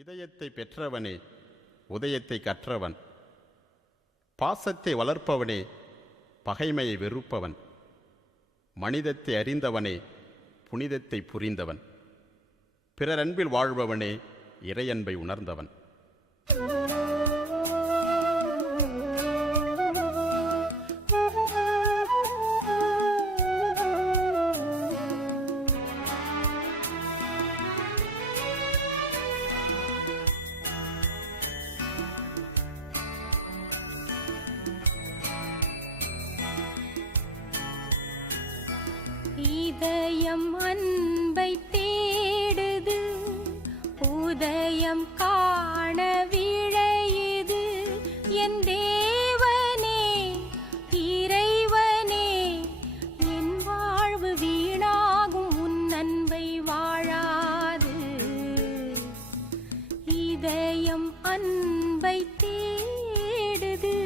இதயத்தை பெற்றவனே, உதயத்தை கற்றவன், பாசத்தை வளர்ப்பவனே, பகைமையை வெறுப்பவன், மனிதத்தை அறிந்தவனே, புனிதத்தை புரிந்தவன், பிறரன்பில் வாழ்பவனே, இறையன்பை உணர்ந்தவன். இதயம் அன்பை தேடுது, உதயம் காண விழையுது. என் தேவனே, இறைவனே, என் வாழ்வு வீணாகும் உன் அன்பை வாழாது. இதயம் அன்பை தேடுது.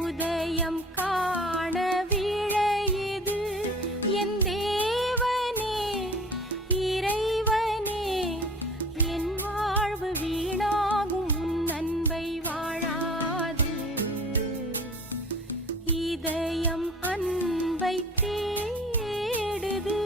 உதயம் காண விழையுது. என் தேவனே, இறைவனே, என் வாழ்வு வீணாகும் உன் அன்பை வாழாது. இதயம் அன்பை தேடுது.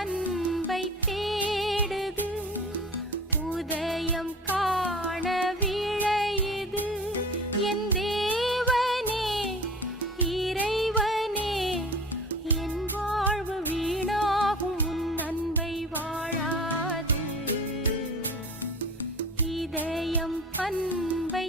அன்பை தேடுது, உதயம் காண விழையுது. என் தேவனே, இறைவனே, என் வாழ்வு வீணாகும் உன் அன்பை வாழாது. இதயம் அன்பை